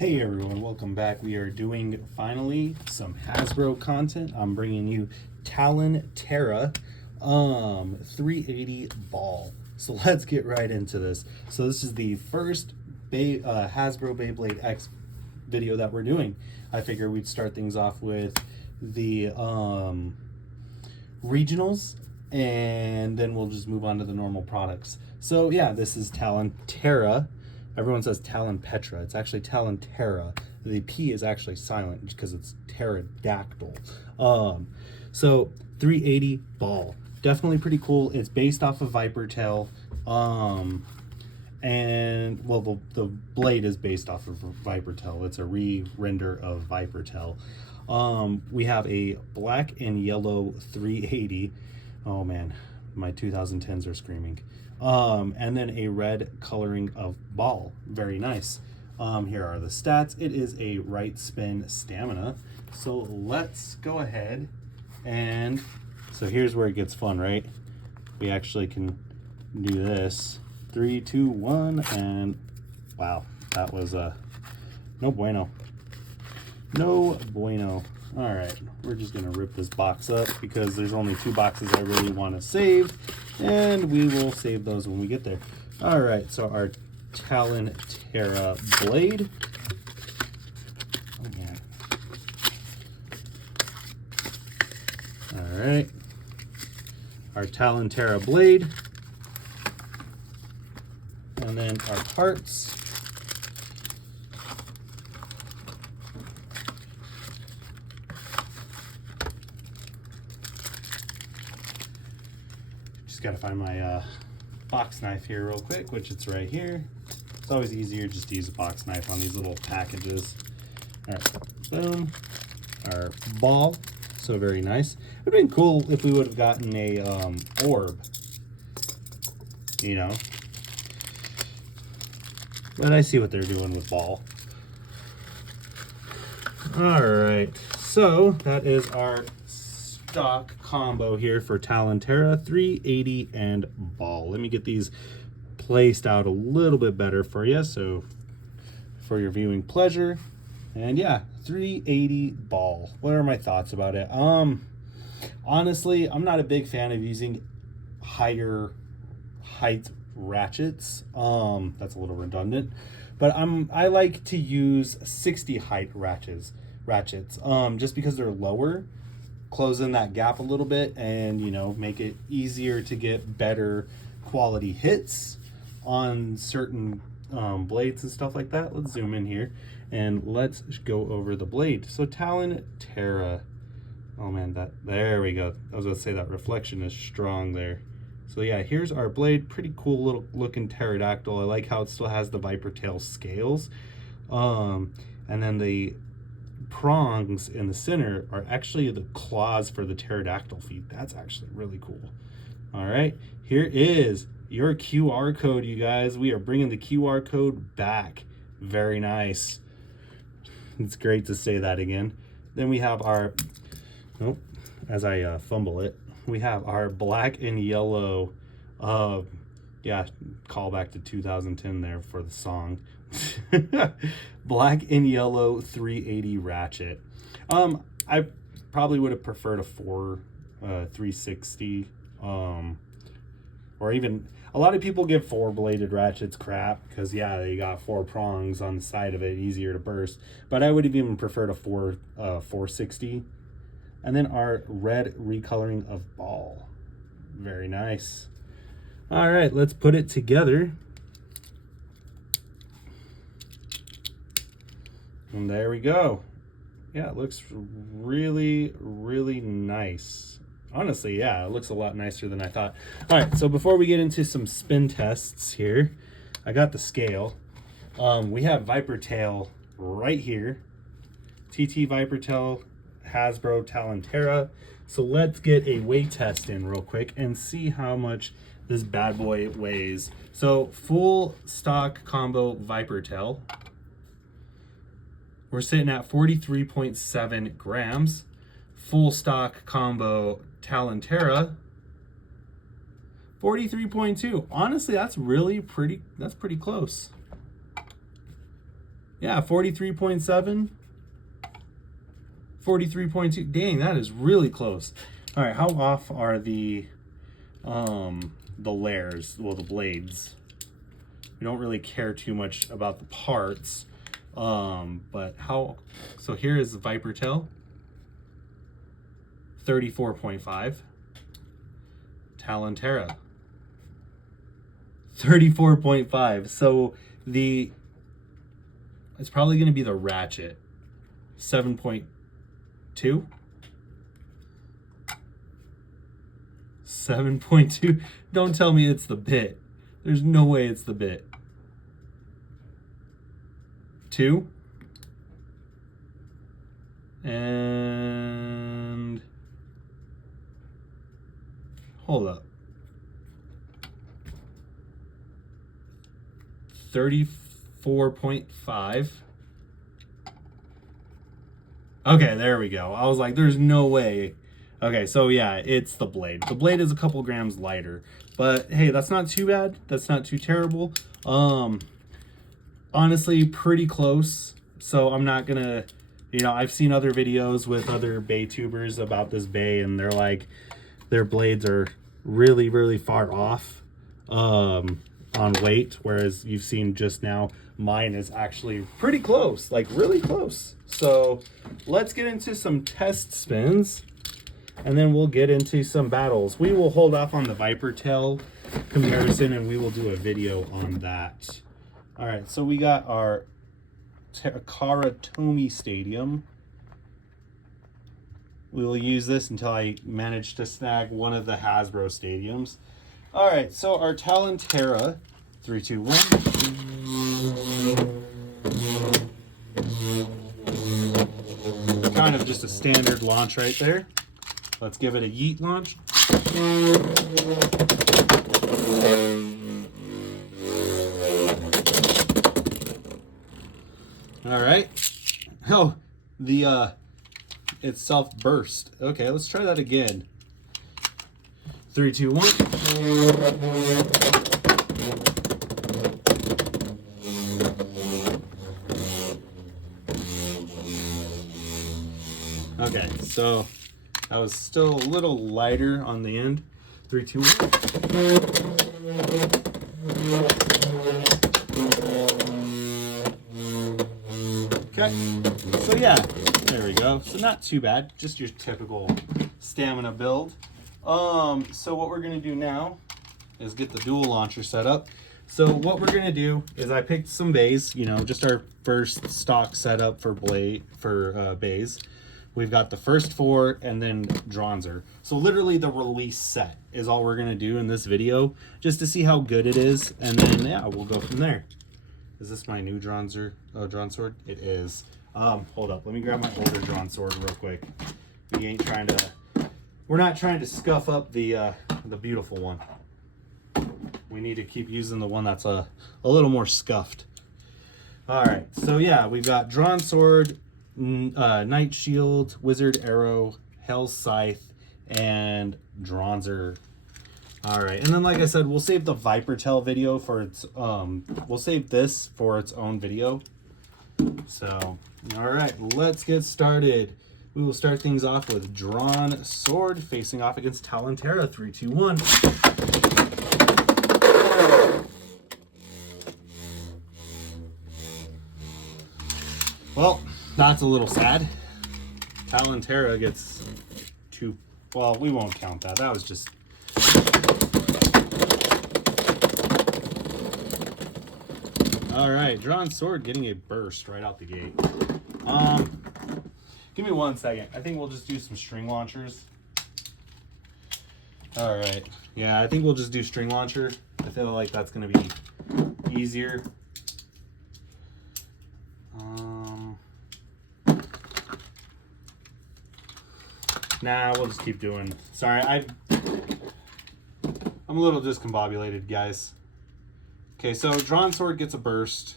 Hey everyone, welcome back. We are doing finally some Hasbro content. I'm bringing you Talon Terra 380 ball. So let's get right into this. So this is the first Hasbro Beyblade X video that we're doing. I figure we'd start things off with the regionals, and then we'll just move on to the normal products. So yeah, this is Talon Terra. Everyone says Talon Petra. It's actually Talon Terra. The P is actually silent because it's pterodactyl. So 380 ball. Definitely pretty cool. It's based off of Viper Tail. And well, the blade is based off of Viper Tail. It's a re-render of Viper Tail. We have a black and yellow 380. Oh man, my 2010s are screaming. And then a red coloring of ball. Very nice. Here are the stats. It is a right spin stamina. So let's go ahead and, so here's where it gets fun, right? We actually can do this. 3, 2, 1, and wow, that was no bueno. No bueno. All right, we're just gonna rip this box up because there's only 2 boxes I really want to save, and we will save those when we get there. All right, so our Talon Terra blade. Oh, yeah. All right, our Talon Terra blade, and then our parts. Got to find my box knife here real quick, which it's right here. It's always easier just to use a box knife on these little packages. All right, boom. Our ball, so very nice. It would have been cool if we would have gotten a orb, you know. But I see what they're doing with ball. All right, so that is our stock combo here for Talon Terra 380 and ball. Let me get these placed out a little bit better for you, so for your viewing pleasure. And yeah, 380 ball. What are my thoughts about it? Honestly, I'm not a big fan of using higher height ratchets. That's a little redundant, but I like to use 60 height ratchets just because they're lower, close in that gap a little bit, and you know, make it easier to get better quality hits on certain blades and stuff like that. Let's zoom in here and let's go over the blade. So Talon Terra, oh man, there we go. I was gonna say that reflection is strong there. So yeah, here's our blade. Pretty cool little looking pterodactyl. I like how it still has the Viper Tail scales, and then the prongs in the center are actually the claws for the pterodactyl feet. That's actually really cool. All right, here is your QR code, you guys. We are bringing the QR code back. Very nice. It's great to say that again. Then we have our, nope, as I fumble it, we have our black and yellow, yeah, call back to 2010 there for the song. Black and yellow 380 ratchet. I probably would have preferred a 360, or even, a lot of people give 4-bladed ratchets crap because yeah, they got 4 prongs on the side of it, easier to burst, but I would have even preferred a 460. And then our red recoloring of ball. Very nice. All right, let's put it together. And there we go. Yeah, it looks really, really nice. Honestly, yeah, it looks a lot nicer than I thought. All right, so before we get into some spin tests here, I got the scale. We have Viper Tail right here. TT Viper Tail, Hasbro Talon Terra. So let's get a weight test in real quick and see how much this bad boy weighs. So full stock combo Viper Tail, we're sitting at 43.7 grams. Full stock combo Talon Terra, 43.2. Honestly, that's pretty close. Yeah, 43.7. 43.2. Dang, that is really close. All right, how off are the layers? Well, the blades. We don't really care too much about the parts. But how, so here is the Viper tail. 34.5. Talon Terra. 34.5. So it's probably going to be the ratchet. 7.2. 7.2. Don't tell me it's the bit. There's no way it's the bit. 2. And hold up. 34.5. Okay, there we go. I was like, there's no way. Okay, so yeah, it's the blade. The blade is a couple grams lighter, but hey, that's not too bad. That's not too terrible. Honestly, pretty close. So I'm not gonna, I've seen other videos with other bay tubers about this bay, and they're like, their blades are really, really far off on weight, whereas you've seen just now, mine is actually pretty close, like really close. So let's get into some test spins, and then we'll get into some battles. We will hold off on the Viper tail comparison, and we will do a video on that. All right, so we got our Karatomi Stadium. We will use this until I manage to snag one of the Hasbro stadiums. All right, so our Talon Terra, 3, 2, 1. Kind of just a standard launch right there. Let's give it a yeet launch. All right. Oh, the itself burst. Okay, let's try that again. 3, 2, 1. Okay, so that was still a little lighter on the end. 3, 2, 1. Okay, so yeah, there we go. So not too bad, just your typical stamina build. So what we're gonna do now is get the dual launcher set up. So what we're gonna do is I picked some bays, just our first stock setup for bays. We've got the first 4 and then Dronzer. So literally the release set is all we're gonna do in this video, just to see how good it is, and then yeah, we'll go from there. Is this my new Dronzer? Oh, Drawn Sword? It is. Hold up, let me grab my older Drawn Sword real quick. We're not trying to scuff up the beautiful one. We need to keep using the one that's a little more scuffed. All right, so yeah, we've got Drawn Sword, Night Shield, Wizard Arrow, Hell's Scythe, and Dronzer. All right, and then like I said, we'll save the Viper tail video for its, we'll save this for its own video. So, all right, let's get started. We will start things off with Drawn Sword facing off against Talon Terra. 3, 2, 1. Well, that's a little sad. Talon Terra gets 2. Well, we won't count that. That was just. All right, Drawn Sword getting a burst right out the gate. Give me 1 second. I think we'll just do some string launchers. All right. Yeah, I think we'll just do string launcher. I feel like that's going to be easier. Nah, we'll just keep doing. Sorry, I'm a little discombobulated, guys. Okay, so Drawn Sword gets a burst.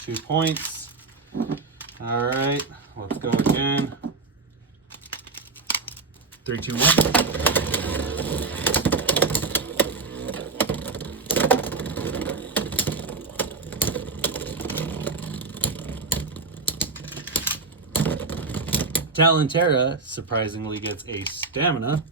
2 points. All right, let's go again. 3, 2, 1. Talon Terra surprisingly gets a stamina.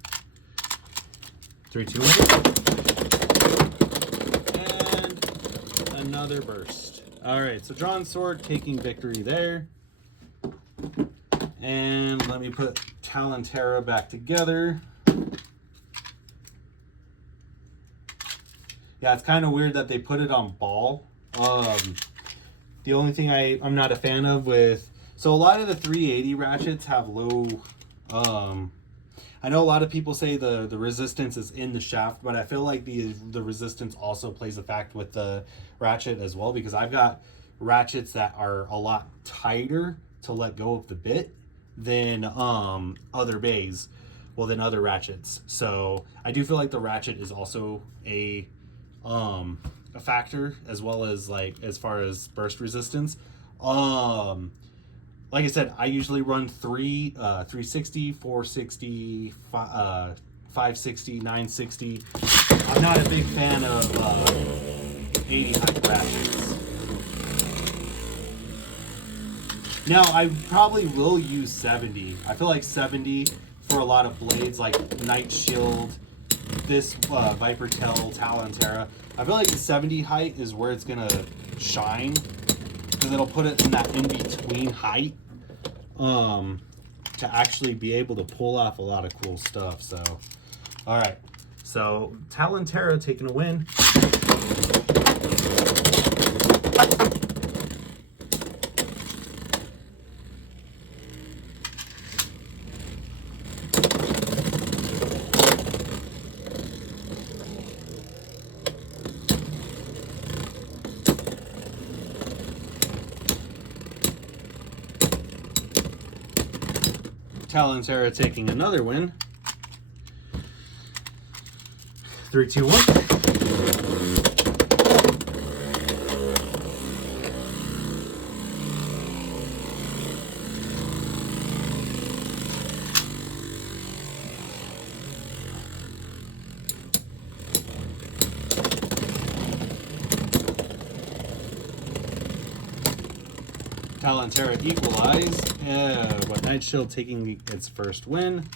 3, 2, 1. And another burst. Alright, so drawn sword taking victory there. And let me put Talon Terra back together. Yeah, it's kind of weird that they put it on ball. The only thing I'm not a fan of with... So a lot of the 380 ratchets have low... I know a lot of people say the resistance is in the shaft, but I feel like the resistance also plays a fact with the ratchet as well, because I've got ratchets that are a lot tighter to let go of the bit than other bays, than other ratchets. So I do feel like the ratchet is also a factor, as well as like as far as burst resistance. Like I said, I usually run 360, 460, 560, 960. I'm not a big fan of 80 height ratchets. Now, I probably will use 70. I feel like 70 for a lot of blades, like Knight Shield, this Viper Tail, Talon Terra. I feel like the 70 height is where it's gonna shine, because it'll put it in that in-between height to actually be able to pull off a lot of cool stuff. So, all right. So, Talon Terra taking a win. Talon Terra taking another win. 3, 2, 1. Talon Terra equalize. But Knight Shield taking its first win.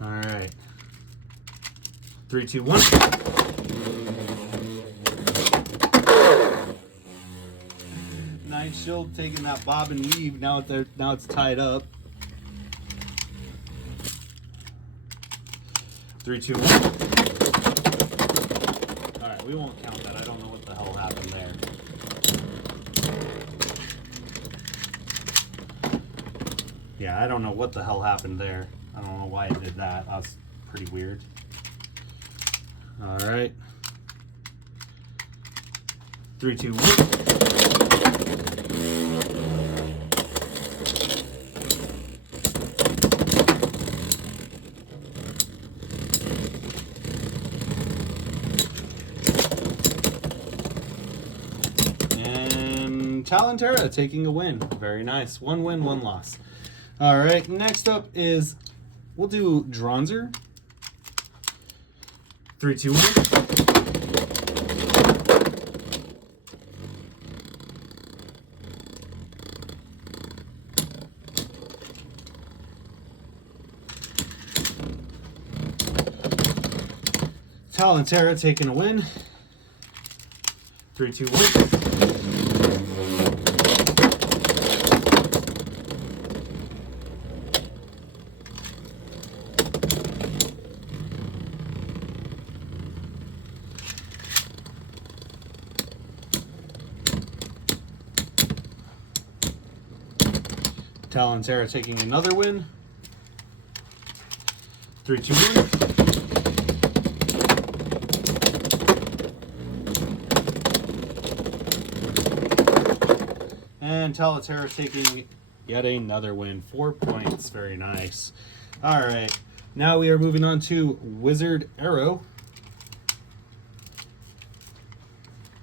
All right. 3, 2, 1. Knight Shield taking that bob and weave. Now it's tied up. 3, 2, 1. All right, we won't count that. I don't know what the hell happened there. Yeah, I don't know what the hell happened there. I don't know why it did that. That was pretty weird. All right. 3, 2, 1. And Talon Terra taking a win. Very nice. 1 win, 1 loss. All right, next up is, we'll do Dronzer. 3, 2, 1. Talon Terra taking a win. 3, 2, 1. Talon Terra taking another win. 3, 2, 1. And Talon Terra taking yet another win. 4 points. Very nice. All right. Now we are moving on to Wizard Arrow.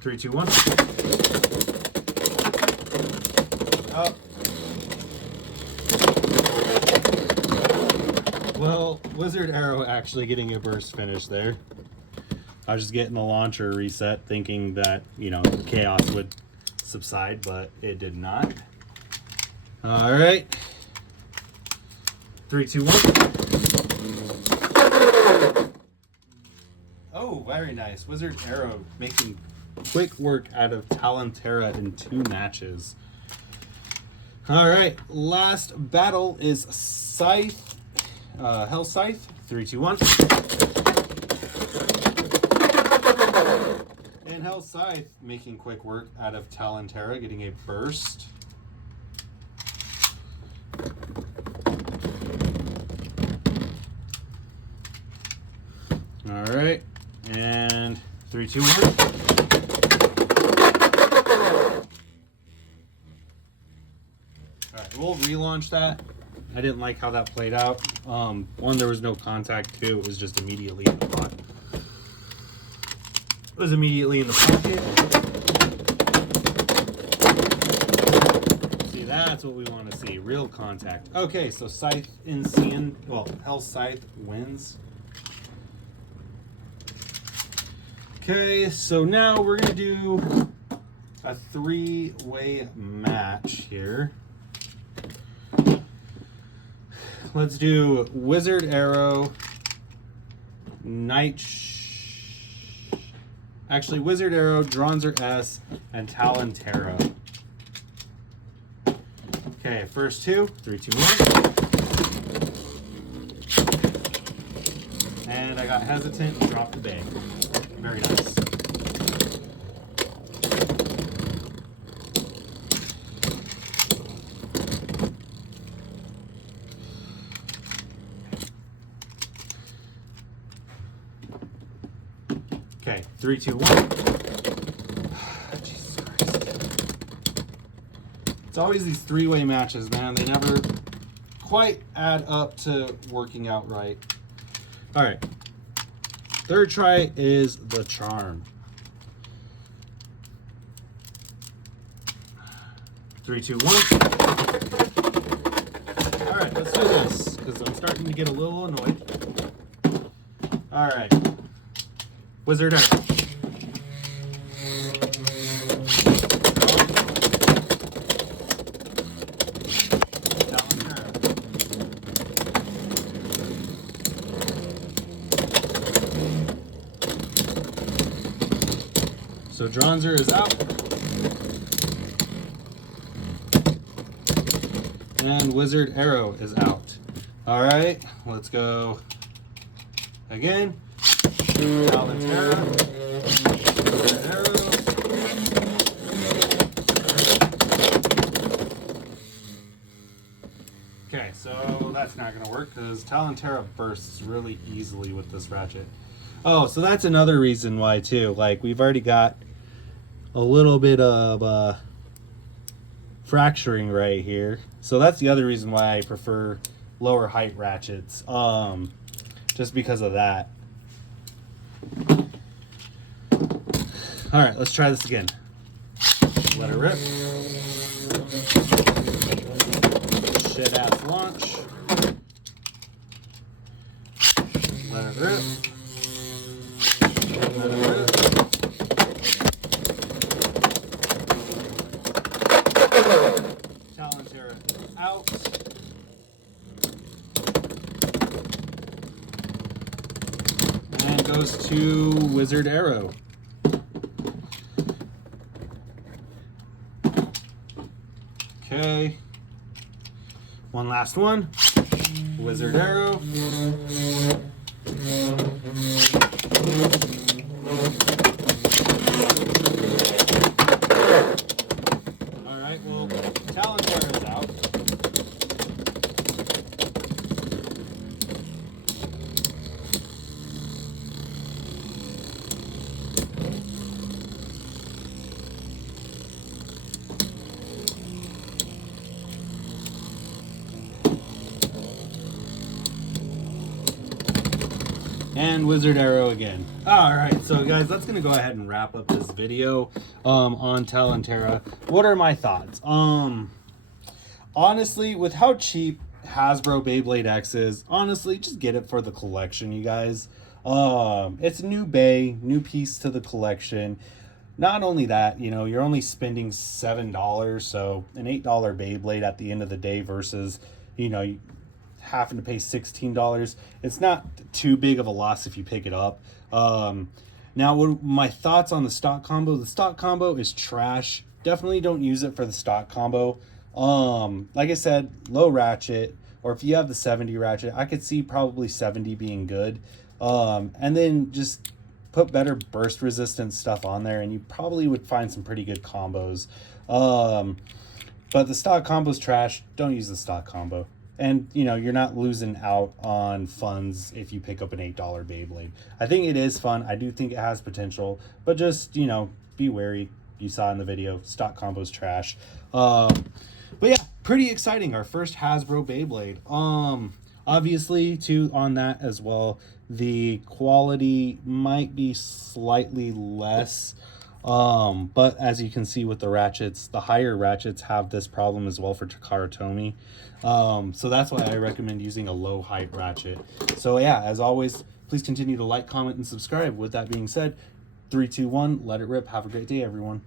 3, 2, 1. Oh. Well, Wizard Arrow actually getting a burst finish there. I was just getting the launcher reset thinking that, you know, chaos would subside, but it did not. All right. 3, 2, 1. Oh, very nice. Wizard Arrow making quick work out of Talon in 2 matches. All right, last battle is Scythe, Hell Scythe. 3, 2, 1. And Hell Scythe making quick work out of Talon, getting a burst. All right, and 3, 2, 1. All right, we'll relaunch that. I didn't like how that played out. One, there was no contact. 2, it was just immediately in the pot. It was immediately in the pocket. See, that's what we want to see. Real contact. Okay, so Scythe in Cian, well, Hell Scythe wins. Okay, so now we're going to do a 3-way match here. Let's do Wizard Arrow, actually Wizard Arrow, Dronzer S, and Talon. Okay, first 2, 3, 2, 1. And I got hesitant and dropped the bag. Very nice. Okay, 3, 2, 1. Jesus Christ. It's always these 3-way matches, man. They never quite add up to working out right. All right. Third try is the charm. 3, 2, 1. All right, let's do this because I'm starting to get a little annoyed. All right. Wizard Arrow. So Dronzer is out. And Wizard Arrow is out. All right, let's go again. Talon, Wizard Arrow. Okay, so that's not going to work because Talon bursts really easily with this ratchet. Oh, so that's another reason why too. Like, we've already got a little bit of fracturing right here. So that's the other reason why I prefer lower height ratchets. Just because of that. All right, let's try this again. Let her rip. Shit ass launch. Let her rip. Let her rip. Talon out. And goes to Wizard Arrow. Okay. One last one. Wizard Arrow. Alright, well, Talon is out. And Wizard Arrow again. Alright, so guys, that's gonna go ahead and wrap up this video on Talon. What are my thoughts? Honestly, with how cheap Hasbro Beyblade X is, honestly, just get it for the collection, you guys. It's a new new piece to the collection. Not only that, you know, you're only spending $7, so an $8 Beyblade at the end of the day versus, you know, having to pay $16. It's not too big of a loss if you pick it up. Now, what my thoughts on the stock combo? The stock combo is trash. Definitely don't use it for the stock combo. Like I said, low ratchet, or if you have the 70 ratchet, I could see probably 70 being good. And then just put better burst resistance stuff on there, and you probably would find some pretty good combos. But the stock combo's trash. Don't use the stock combo. And, you know, you're not losing out on funds if you pick up an $8 Beyblade. I think it is fun. I do think it has potential. But just, you know, be wary. You saw in the video, stock combo's trash. But yeah, pretty exciting. Our first Hasbro Beyblade. Obviously, too, on that as well, the quality might be slightly less. But as you can see with the ratchets, the higher ratchets have this problem as well for Takara Tomy. So that's why I recommend using a low height ratchet. So yeah, as always, please continue to like, comment, and subscribe. With that being said, 3, 2, 1, let it rip. Have a great day, everyone.